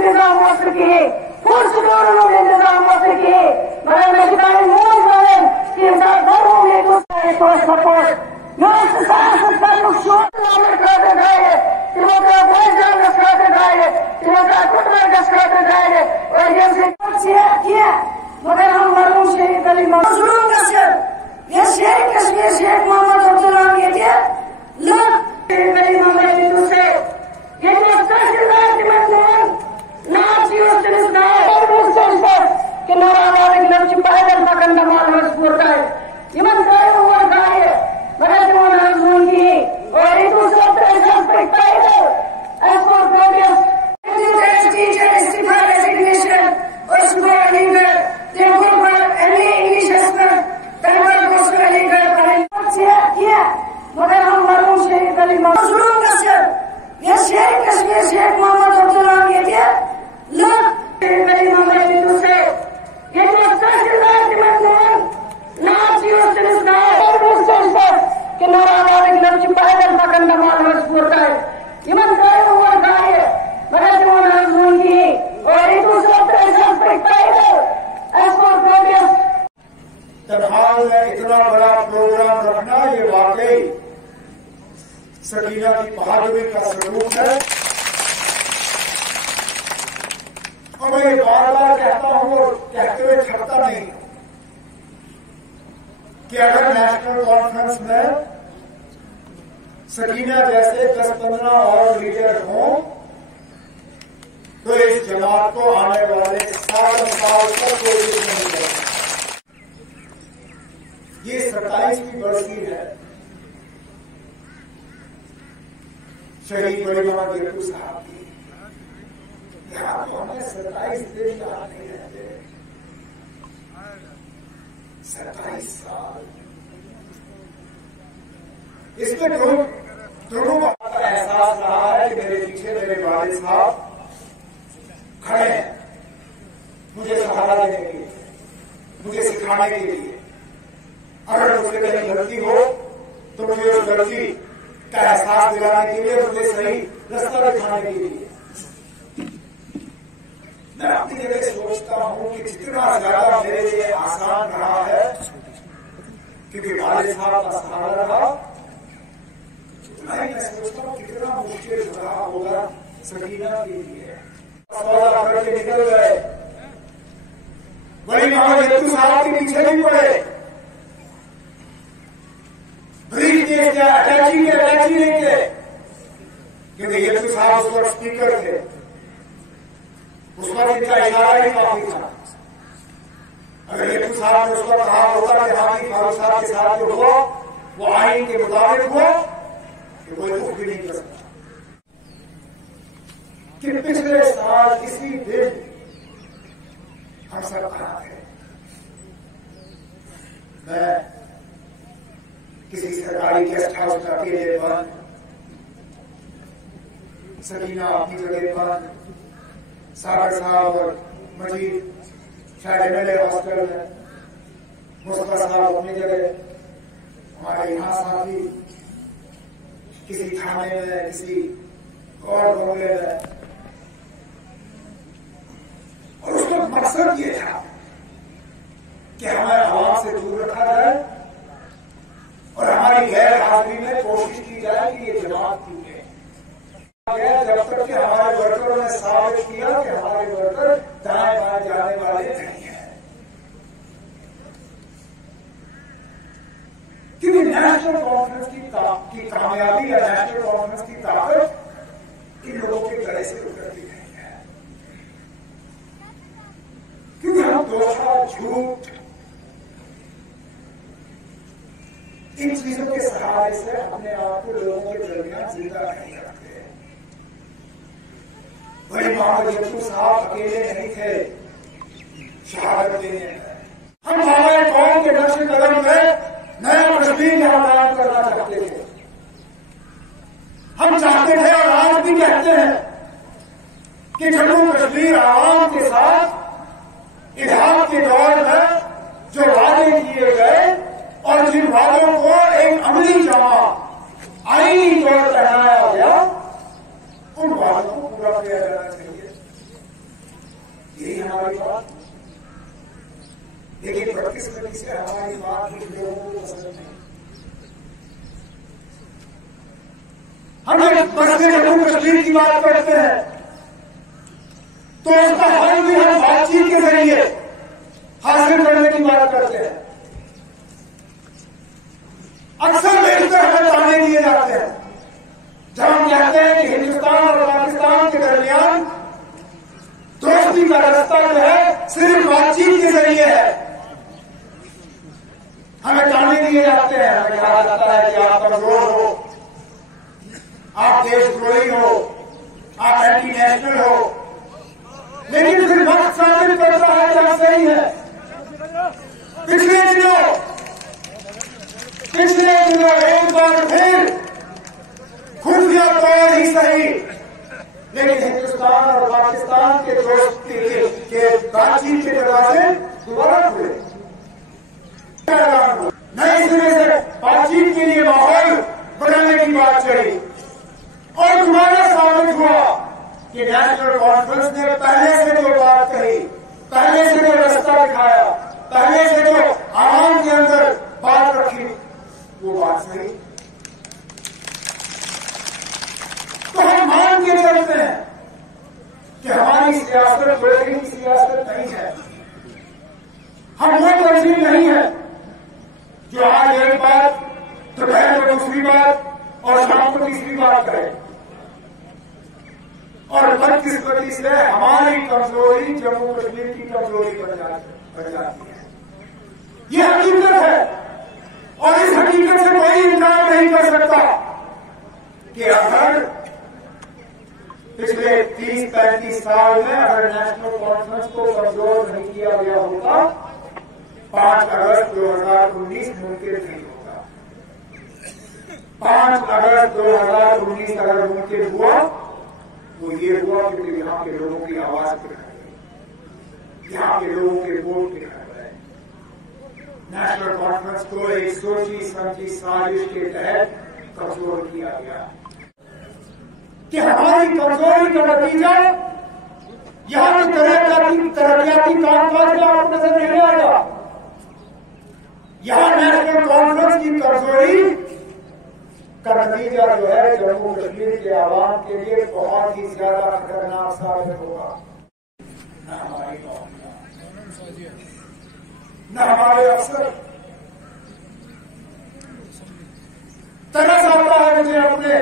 इंतजाम हो सके, फूड स्टोरों में इंतजाम हो सके, मगर मैं बताऊं मूल कारण कि घरों में तो सपोर्ट नौकरी करने शोध लाने खाते जाए, तिमोका भोजन का खाते जाए, तिमोका कुटुंब का खाते जाए, और ये से कुछ किया, मगर हम मरूं शहीद अली मजलूम का सर, ये शेख कश्मीर शेख मोहम्मद अब्दुल्ला ये क्या, लोग शहीद अली मोहम्मद दूसरे, ये जो तहसीलदार की मंजूर, नाचियों से निस्तार और मुझसे कि नवाबाद की नब्ज पैदल पकड़ना माल मजबूर है, ये मन करे हुआ है, मगर जो नाज़ून की और एक दूसरे पर पैदल, ऐसा प्रोग्रेस, टीचर इस्तीफा रेजिग्नेशन और स्कूल लीडर, जिनको पर एमए इंग्लिश एक्सपर्ट, तनवर को लीडर करें किया, मगर हम मरूं शहीद अली मजलूम का सर, ये शेख कश्मीर शेख मोहम्मद अब्दुल्ला ये क्या, लोग शहीद अली मोहम्मद दूसरे, ये जो तहसीलदार की मंजूर, नाचियों से निस्तार और मुझसे कि नवाबाद की नब्ज पैदल पकड़ना माल मजबूर है, ये मन करे हुआ है, मगर जो नाज़ून की और एक दूसरे पर पैदल, ऐसा प्रोग्रेस। तनहाल में इतना बड़ा प्रोग्राम रखना ये वाकई सकीना की बहादुरी का सबूत है। और मैं बार बार कहता हूं और कहते हुए थकता नहीं कि अगर नेशनल कॉन्फ्रेंस में सकीना जैसे 10-15 और लीडर हों तो इस जमात को आने वाले 7 साल तक कोई कुछ नहीं करेगा। ये 27वीं बरसी है शहीद बड़ी मां गिरतू साहब की। यहां तो हमें 27 दिन याद नहीं रहते, 27 साल। इसमें दोनों बात का एहसास रहा है कि मेरे पीछे मेरे वालिद साहब खड़े हैं मुझे सहारा देने के लिए, मुझे सिखाने के लिए। अगर मुझसे कहीं गलती हो तो मुझे उस गलती का एहसास दिलाने के लिए, मुझे सही रास्ता दिखाने के लिए। मैं अपनी जगह सोचता हूं कि जितना ज्यादा मेरे लिए आसान रहा है क्योंकि वालिद साहब का सहारा रहा, उतना ही मैं सोचता हूं कितना मुश्किल रहा होगा सकीना के लिए। सौदा करके निकल गए, बड़ी मां गिरतू साहब के पीछे नहीं पड़े, ब्रीफ केस क्या अटैची नहीं थे क्योंकि गिरतू साहब उस वक्त स्पीकर थे, उस वक्त इनका इशारा ही काफी था। अगर गिरतू साहब ने उसको कहा होता कि हाँ फारूक साहब के साथ जो हुआ वो आइन के मुताबिक हुआ कि कोई दुख भी नहीं कर सकता। कि पिछले साल इसी दिन हम सब कहा थे, मैं किसी सरकारी गेस्ट हाउस का अकेले बंद, सकीना अपनी जगह बंद, सागर साहब और मजीद शायद एमएलए हॉस्पिटल में, मुस्तफा साहब अपनी जगह, हमारे यहाँ साथी किसी थाने में, किसी और बंगले में। और उसका मकसद ये था कि हमें आवाम से दूर रखा जाए और हमारी गैर हाजिरी में कोशिश की जाए कि ये जमात टूटे। जब तक कि हमारे वर्करों ने साबित किया कि हमारे वर्कर दाएं बाएं जाने वाले नहीं है, क्योंकि नेशनल कॉन्फ्रेंस की कामयाबी या नेशनल कॉन्फ्रेंस की ताकत इन लोगों के गले से उतरती नहीं है। क्योंकि हम धोखा, झूठ, इन चीजों के सहारे से अपने आप को लोगों के दरमियान जिंदा नहीं रखते। बड़ी मोहम्मद गिरतू साहब अकेले नहीं थे शहादत देने में। हम हमारे कौम के नक्श कदम में नया कश्मीर यहां कायम करना चाहते थे। हम चाहते थे और आज भी कहते हैं कि जम्मू कश्मीर आवाम के साथ इतिहास के दौर में जो वादे किए गए और जिन वादों को एक अमली जमा आईनी तौर पहनाया गया, उन वादों को पूरा किया जाना चाहिए। हमारी बात, लेकिन बदकिस्मती से हमारी बात कुछ लोगों को पसंद नहीं। हम जब बसने जम्मू कश्मीर की बात करते हैं तो उसका हल भी हम बातचीत के जरिए हासिल करने की बात करते हैं। अक्सर बेशतर हमें ताने दिए जाते हैं जब हम कहते हैं कि हिंदुस्तान और पाकिस्तान के दरमियान दोस्ती का रास्ता जो है सिर्फ बातचीत के जरिए है। हमें ताने दिए जाते हैं, हमें कहा जाता है कि आप कमजोर हो, आप देशद्रोही हो, आप एंटी नेशनल हो, लेकिन फिर वक्त साबित करता है कि आप सही है। पिछले दिनों एक बार फिर खुफिया तौर ही सही, लेकिन हिंदुस्तान और पाकिस्तान के दोस्ती के बातचीत के दरवाजे दोबारा खुले। नए सिरे से बातचीत के लिए माहौल बनाने की बात चली और दोबारा साबित हुआ कि नेशनल कॉन्फ्रेंस ने पहले से जो बात कही, पहले से जो रास्ता दिखाया, पहले से जो आवाम के अंदर बात रखी, वो बात सही। तो हम मान के चलते हैं कि हमारी सियासत दोहरी की सियासत नहीं है। हम वो तंजीम नहीं है जो आज एक बात, दोपहर को दूसरी बात और शाम को तीसरी बात करे। और बदकिस्मती से हमारी कमजोरी जम्मू कश्मीर की कमजोरी बन जाती है। ये हकीकत है और इस हकीकत से कोई इनकार नहीं कर सकता कि अगर पिछले 30-35 साल में अगर नेशनल कॉन्फ्रेंस को कमजोर नहीं किया गया होता, 5 अगस्त 2019 मुमकिन नहीं होता। 5 अगस्त 2019 अगर मुमकिन हुआ तो ये हुआ क्योंकि यहाँ के लोगों की आवाज दिखाई गई, यहाँ के लोगों के वोट दिखाए गए। नेशनल कॉन्फ्रेंस को एक सोची समझी साजिश के तहत कमजोर किया गया कि हमारी कमजोरी का नतीजा यहां की तरक्याती कामकाज का आपको नजर नहीं आएगा। यहां नेशनल कॉन्फ्रेंस की कमजोरी का नतीजा जो है जम्मू कश्मीर के आवाम के लिए बहुत ही ज्यादा खतरनाक साबित होगा। न हमारी नौकरियां, न हमारे अफसर। तरस आता है मुझे अपने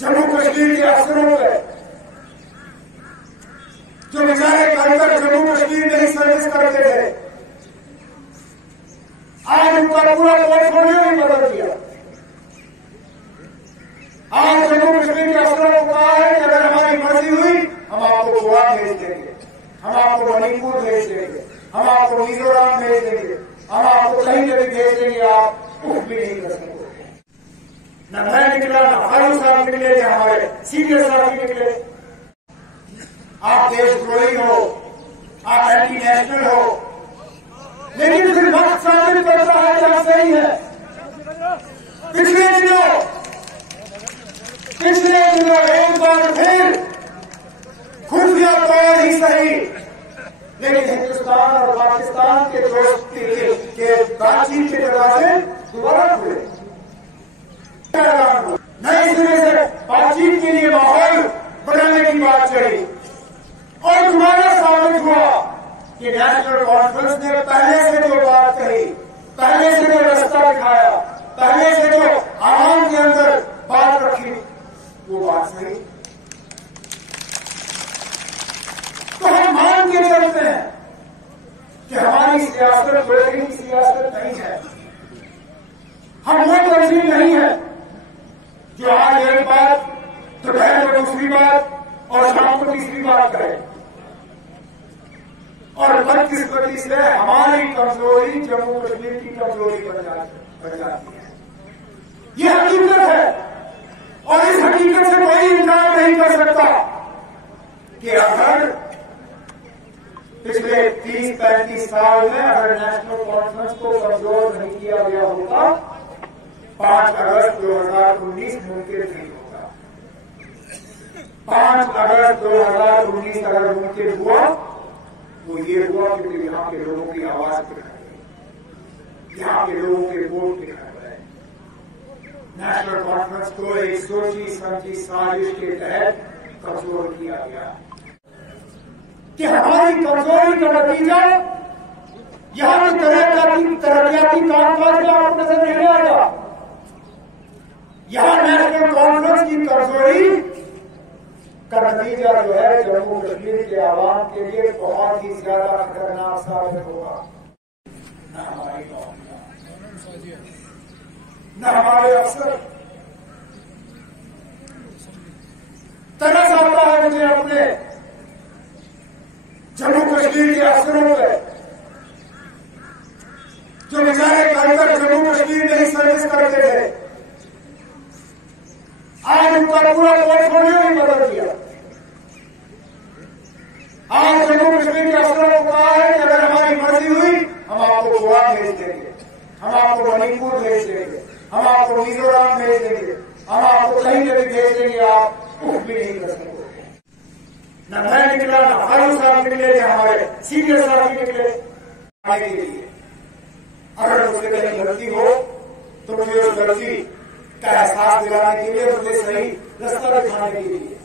जम्मू कश्मीर के अफसरों पे जो बेचारे कार्यकर जम्मू कश्मीर में ही सर्विस करते थे, आज उनका पूरा पोर्टफोलियो ही बदल दिया। आज जम्मू कश्मीर के अफसरों को कहा है कि अगर हमारी मर्जी हुई हम आपको गोवा भेज देंगे, हम आपको मणिपुर भेज देंगे, हम आपको मिजोरम भेज देंगे, हम आपको कहीं भी भेज देंगे, आप उफ भी नहीं कर सकते। न मैं निकला, न फारूक साहब निकले, न हमारे सीनियर साहब निकले। आप देशद्रोही हो, आप एंटी नेशनल हो, लेकिन फिर वक्त साबित करता है कि आप सही है। पिछले दिनों एक बार फिर खुफिया तौर ही सही, लेकिन हिंदुस्तान और पाकिस्तान के दोस्ती के बातचीत के दरवाजे दोबारा खुले। नए सिरे से बातचीत के लिए माहौल बनाने की बात चली और दोबारा साबित हुआ कि नेशनल कॉन्फ्रेंस ने पहले से जो बात कही, पहले से जो रास्ता दिखाया, पहले से जो आवाम के अंदर बात रखी, वो बात सही। तो हम मान के चलते हैं कि हमारी सियासत दोहरी की सियासत नहीं है। हम वो तंजीम नहीं है जो आज एक बात, दोपहर को दूसरी बात और शाम को तीसरी बात करे। और बदकिस्मती से हमारी कमजोरी जम्मू कश्मीर की कमजोरी बन जाती है। ये हकीकत है और इस हकीकत से कोई इनकार नहीं कर सकता कि अगर पिछले 30-35 साल में अगर नेशनल कॉन्फ्रेंस को कमजोर नहीं किया गया होता, 5 अगस्त 2019 मुमकिन नहीं होता। 5 अगस्त 2019 अगर मुमकिन हुआ तो ये हुआ क्योंकि यहाँ के लोगों की आवाज दिखाई, यहाँ के लोगों के वोट दिखाए गए। नेशनल कॉन्फ्रेंस को एक सोची समझी साजिश के तहत कमजोर किया गया कि हमारी कमजोरी का नतीजा यहाँ की तरक्याती कामकाज का आपको नजर नहीं आएगा। यहाँ नेशनल कॉन्फ्रेंस की कमजोरी का नतीजा जो है जम्मू कश्मीर के आवाम के लिए बहुत ही ज्यादा खतरनाक साबित होगा। न हमारी नौकरियां, न हमारे अफसर। तरस आता है मुझे अपने जम्मू कश्मीर के अफसरों पे जो बेचारे कर जम्मू कश्मीर में ही सर्विस करते थे, आज उनका पूरा पोर्टफोलियो ही बदल दिया। आज जम्मू कश्मीर के अफसरों को कहा है कि अगर हमारी मर्जी हुई हम आपको गोवा भेज देंगे, हम आपको मणिपुर भेज देंगे, हम आपको मिजोरम भेज देंगे, हम आपको कहीं भी भेज देंगे, आप कुछ भी नहीं कर सकते। न मैं निकला, न फारूक साहब निकले, न हमारे सीनियर साहब निकले आगे के लिए। अगर मुझसे कहीं गलती हो तो मुझे उस गलती का एहसास दिलाने के लिए, मुझे सही रास्ता दिखाने के लिए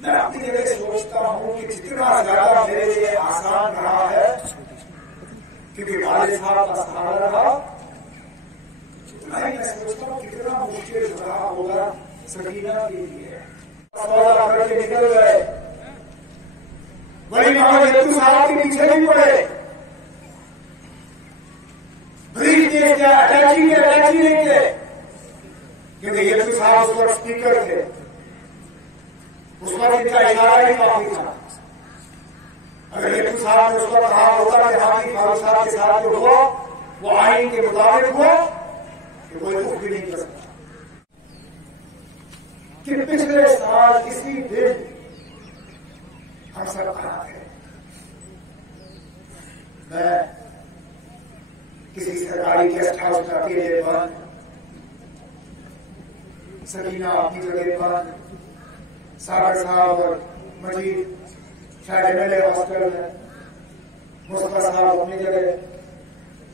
मैं अपनी जगह सोचता हूं कि जितना ज्यादा मेरे लिए आसान रहा है क्योंकि वाले साहब का सहारा रहा, उतना ही मैं सोचता हूं कितना मुश्किल रहा होगा सकीना के लिए। सौदा करके निकल गए, वही मोहम्मद यत्तू साहब के पीछे नहीं पड़े, ब्रीफ केस या अटैची नहीं थे क्योंकि यत्तू साहब उस वक्त स्पीकर थे, उस वक्त इनका इशारा ही काफी था। अगर यत्तू साहब ने उस वक्त कहा होता कि हाँ जी फारूक साहब के साथ जो हुआ वो आइन के मुताबिक हो तो कोई कुछ भी नहीं कर सकता। कि पिछले साल इसी दिन हम सब कहा थे, मैं किसी सरकारी गेस्ट हाउस का अकेले बंद, सकीना अपनी जगह बंद, सागर साहब और मजीद शायद एमएलए हॉस्टल में, मुस्तफा साहब अपनी जगह,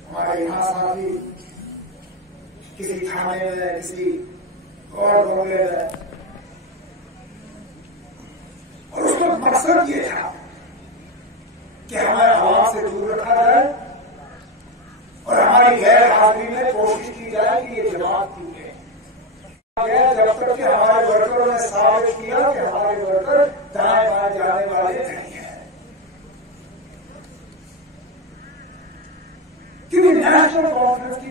हमारे यहाँ साथी किसी थाने में, किसी और बंगले में। और उसका मकसद ये था कि हमें आवाम से दूर रखा जाए और हमारी गैर हाजिरी में कोशिश की जाए कि ये जमात टूटे। जब तक कि हमारे वर्करों ने साबित किया कि हमारे वर्कर दाएं बाएं जाने वाले नहीं है, क्योंकि नेशनल कॉन्फ्रेंस की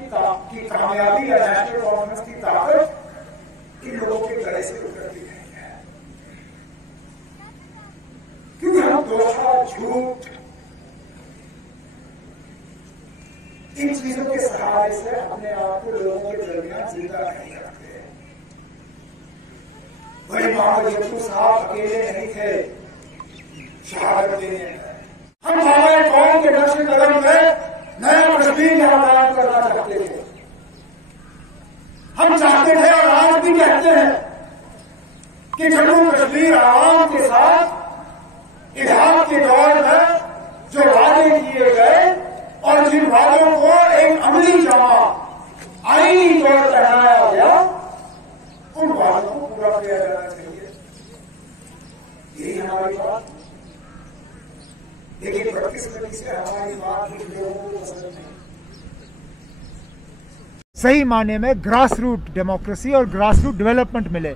कामयाबी या नेशनल कॉन्फ्रेंस की ताकत इन लोगों के गले से उतरती नहीं है। क्योंकि हम धोखा, झूठ, इन चीजों के सहारे से अपने आप को लोगों के दरमियान जिंदा नहीं रखते। वही मोहम्मद यत्तू साहब अकेले नहीं थे शहादत देने में। हम हमारे कौम के नक्शे कदम में नया कश्मीर यहां कायम करना चाहते थे। हम चाहते थे और आज भी कहते हैं कि जम्मू कश्मीर आवाम के साथ इतिहास के दौर में जो वादे किए गए और जिन वादों को एक अमली जमा आईनी तौर पर पहनाया गया, उन वादों को पूरा किया जाना चाहिए। यही हमारी बात। लेकिन बदकिस्मती से हमारी बात कुछ लोगों को पसंद नहीं। सही माने में ग्रास रूट डेमोक्रेसी और ग्रास रूट डेवलपमेंट मिले।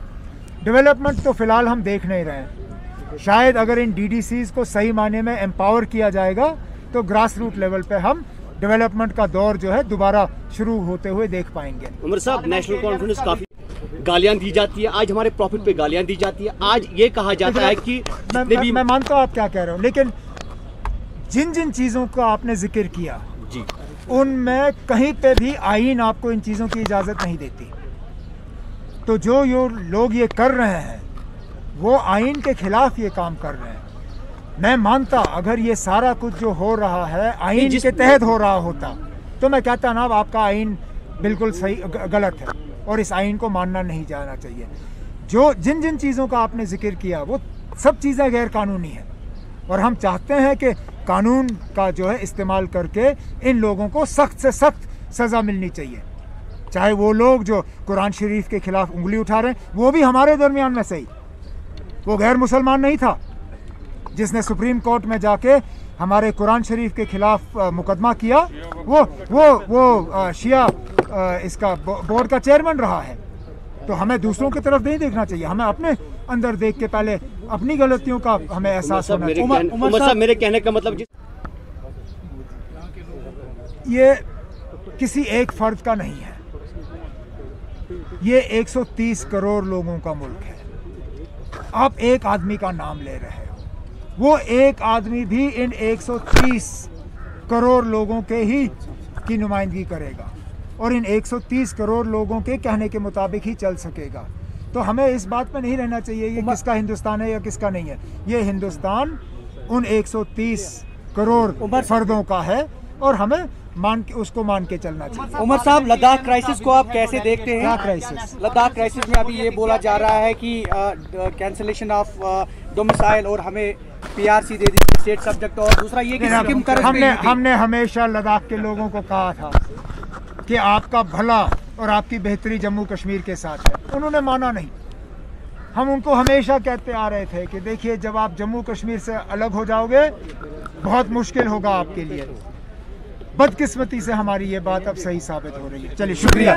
डेवलपमेंट तो फिलहाल हम देख नहीं रहे हैं। शायद अगर इन डीडीसीज को सही माने में एम्पावर किया जाएगा तो ग्रास रूट लेवल पे हम डेवलपमेंट का दौर जो है दोबारा शुरू होते हुए देख पाएंगे। उमर साहब, नेशनल कॉन्फ्रेंस काफी गालियां दी जाती है, आज हमारे प्रॉफिट पे गालियां दी जाती है। आज ये कहा जाता है कि मैं मानता हूँ आप क्या कह रहे हो, लेकिन जिन जिन चीजों का आपने जिक्र किया जी, उनमें कहीं पे भी आईन आपको इन चीजों की इजाजत नहीं देती। तो जो लोग ये कर रहे हैं वो आईन के खिलाफ ये काम कर रहे हैं। मैं मानता अगर ये सारा कुछ जो हो रहा है आईन के तहत हो रहा होता तो मैं कहता ना आपका आईन बिल्कुल सही गलत है और इस आईन को मानना नहीं जाना चाहिए। जो जिन जिन चीज़ों का आपने जिक्र किया वो सब चीज़ें गैर कानूनी हैं, और हम चाहते हैं कि कानून का जो है इस्तेमाल करके इन लोगों को सख्त से सख्त सज़ा मिलनी चाहिए। चाहे वो लोग जो कुरान शरीफ के खिलाफ उंगली उठा रहे हैं, वो भी हमारे दरमियान में सही, वो गैर मुसलमान नहीं था जिसने सुप्रीम कोर्ट में जाके हमारे कुरान शरीफ के खिलाफ मुकदमा किया, वो शिया इसका बोर्ड का चेयरमैन रहा है। तो हमें दूसरों की तरफ नहीं देखना चाहिए, हमें अपने अंदर देख के पहले अपनी गलतियों का हमें एहसास होना चाहिए। उमर साहब, मेरे कहने का मतलब ये किसी एक फर्द का नहीं है, ये 130 करोड़ लोगों का मुल्क है। आप एक आदमी का नाम ले रहे हो, वो एक आदमी भी इन 130 करोड़ लोगों के ही की नुमाइंदगी करेगा और इन 130 करोड़ लोगों के कहने के मुताबिक ही चल सकेगा। तो हमें इस बात में नहीं रहना चाहिए ये किसका हिंदुस्तान है या किसका नहीं है। ये हिंदुस्तान उन 130 करोड़ फर्दों का है और हमें उसको मान के चलना चाहिए। उमर साहब, लद्दाख क्राइसिस को आप कैसे देखते हैं? क्राइसिस, लद्दाख क्राइसिस में अभी ये बोला जा रहा है कि कैंसिलेशन ऑफ डोमिसाइल और हमें पीआरसी दे दी स्टेट सब्जेक्ट, और दूसरा ये कि हमने हमेशा लद्दाख के लोगों को कहा था कि आपका भला और आपकी बेहतरी जम्मू कश्मीर के साथ है, उन्होंने माना नहीं। हम उनको हमेशा कहते आ रहे थे कि देखिए जब आप जम्मू कश्मीर से अलग हो जाओगे बहुत मुश्किल होगा आपके लिए। बदकिस्मती से हमारी ये बात अब सही साबित हो रही है। चलिए, शुक्रिया।